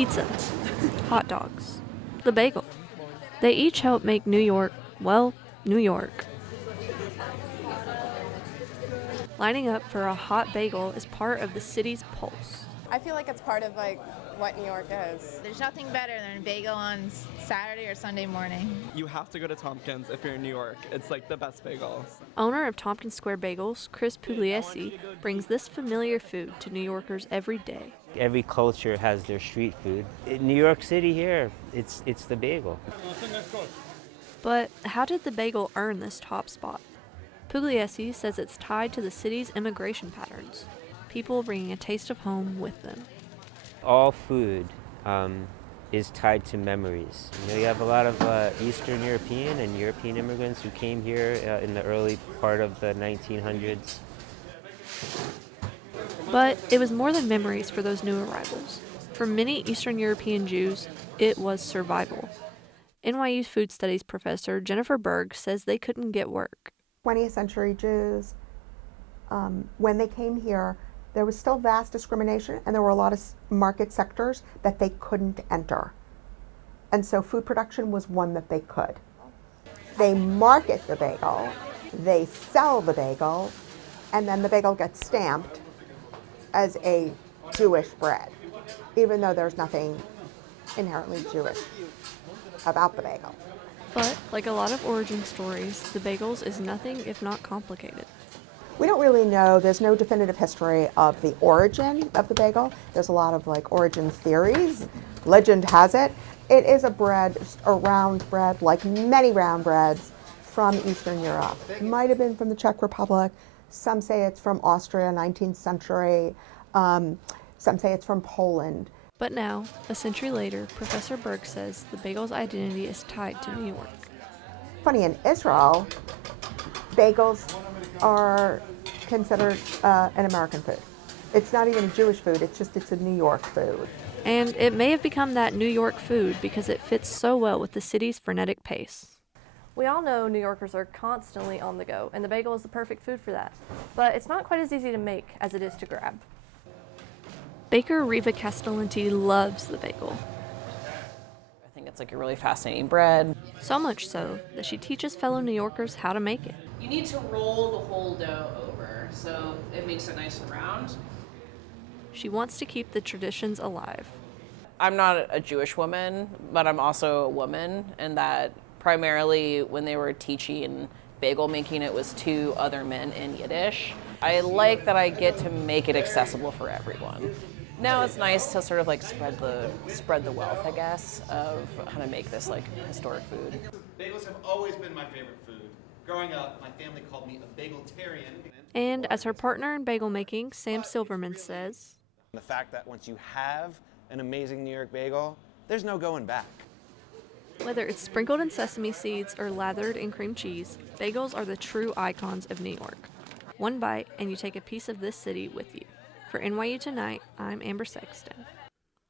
pizza, hot dogs, the bagel. They each help make New York, well, New York. Lining up for a hot bagel is part of the city's pulse. I feel like it's part of what New York is. There's nothing better than a bagel on Saturday or Sunday morning. You have to go to Tompkins if you're in New York. It's like the best bagels. Owner of Tompkins Square Bagels, Chris Pugliese, brings this familiar food to New Yorkers every day. Every culture has their street food. In New York City here, it's the bagel. But how did the bagel earn this top spot? Pugliese says it's tied to the city's immigration patterns, people bringing a taste of home with them. All food is tied to memories. You have a lot of Eastern European and European immigrants who came here in the early part of the 1900s. But it was more than memories for those new arrivals. For many Eastern European Jews, it was survival. NYU food studies professor Jennifer Berg says they couldn't get work. 20th century Jews, when they came here, there was still vast discrimination, and there were a lot of market sectors that they couldn't enter. And so food production was one that they could. They market the bagel, they sell the bagel, and then the bagel gets stamped as a Jewish bread, even though there's nothing inherently Jewish about the bagel. But, like a lot of origin stories, the bagels is nothing if not complicated. We don't really know, there's no definitive history of the origin of the bagel. There's a lot of origin theories. Legend has it. It is a bread, a round bread, like many round breads from Eastern Europe. It might have been from the Czech Republic. Some say it's from Austria, 19th century. Some say it's from Poland. But now, a century later, Professor Berg says the bagel's identity is tied to New York. Funny, in Israel, bagels are considered an American food. It's not even a Jewish food, it's a New York food. And it may have become that New York food because it fits so well with the city's frenetic pace. We all know New Yorkers are constantly on the go, and the bagel is the perfect food for that. But it's not quite as easy to make as it is to grab. Baker Reva Castellanti loves the bagel. I think it's a really fascinating bread. So much so that she teaches fellow New Yorkers how to make it. You need to roll the whole dough over so it makes it nice and round. She wants to keep the traditions alive. I'm not a Jewish woman, but I'm also a woman, and that primarily when they were teaching bagel making, it was to other men in Yiddish. I like that I get to make it accessible for everyone. Now it's nice to sort of spread the wealth, I guess, of how to make this historic food. Bagels have always been my favorite food. Growing up, my family called me a bageltarian. And as her partner in bagel making, Sam Silverman says, the fact that once you have an amazing New York bagel, there's no going back. Whether it's sprinkled in sesame seeds or lathered in cream cheese, bagels are the true icons of New York. One bite and you take a piece of this city with you. For NYU Tonight, I'm Amber Sexton.